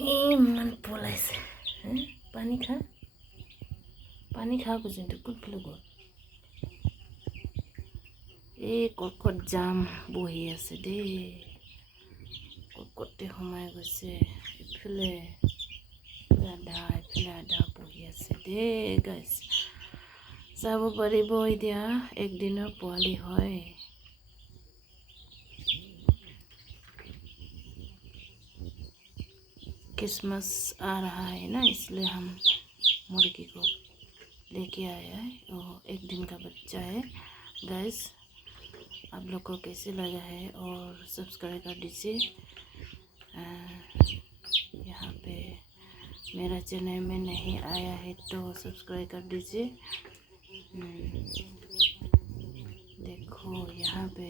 ইমান পলাইছে পানী খা পৰ্যন্ত ক'ত পেলো গ'ল এই কৰ্কট জাম বহি আছে দেই কৰ্কটে সোমাই গৈছে ইফালে আধা বহি আছে দেই গাইছ চাব পাৰিব এতিয়া একদিনৰ পোৱালি হয় क्रिसमस आ रहा है ना इसलिए हम मुर्गी को लेके आया है और एक दिन का बच्चा है गाइस आप लोग को कैसे लगा है और सब्सक्राइब कर दीजिए यहाँ पे मेरा चैनल में नहीं आया है तो सब्सक्राइब कर दीजिए देखो यहाँ पे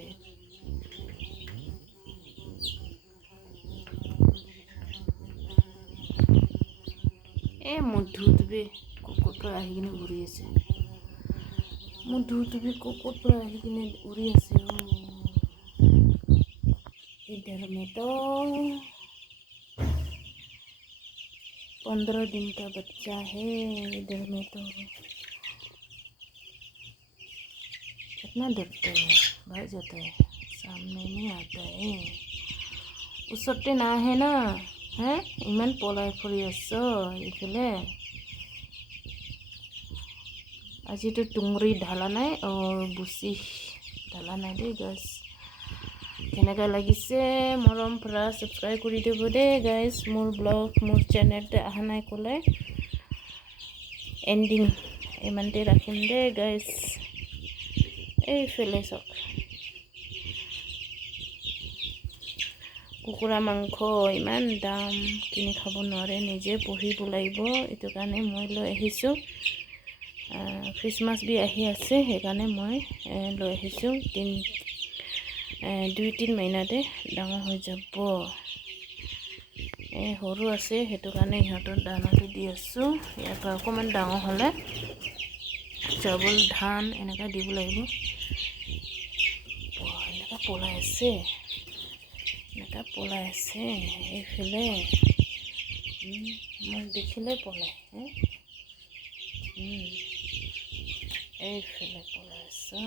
মোৰ ধুতবে ক'ৰ পৰা আহি কিনে উৰি আছে মোৰ ধুতবে ক'ৰ পৰা আহি কিনে উৰি আছে इधर में तो 15 दिन का बच्चा है इधर में तो कितना डरता है भाग जाता है सामने नहीं आता है उसते ना है ना হে ইমান পলাই ফুৰি আছ এইফালে আজিতো তুংৰি ঢালা নাই আৰু বুচি ঢালা নাই দেই গাইছ কেনেকুৱা লাগিছে মৰম পৰা ছাবস্ক্ৰাইব কৰি দিব দেই গাইছ মোৰ ব্লগ মোৰ চেনেলতে অহা নাই ক'লে এণ্ডিং ইমানতে ৰাখিম দেই গাইছ এইফালে চাওক কুকুৰা মাংস ইমান দাম কিনি খাব নোৱাৰে নিজে পুহিব লাগিব এইটো কাৰণে মই লৈ আহিছোঁ ক্ৰিসমাছ বি আহি আছে সেইকাৰণে মই লৈ আহিছোঁ 2-3 মহিনাতে ডাঙৰ হৈ যাব সৰু আছে সেইটো কাৰণে ইহঁতৰ দানাটো দি আছোঁ ইয়াৰ পৰা অকণমান ডাঙৰ হ'লে চাউল ধান এনেকৈ দিব লাগিব এনেকৈ পলাই আছে এনেকা পলাই আছে এইফালে মোক দেখিলে পলাই এইফালে পলাই আছে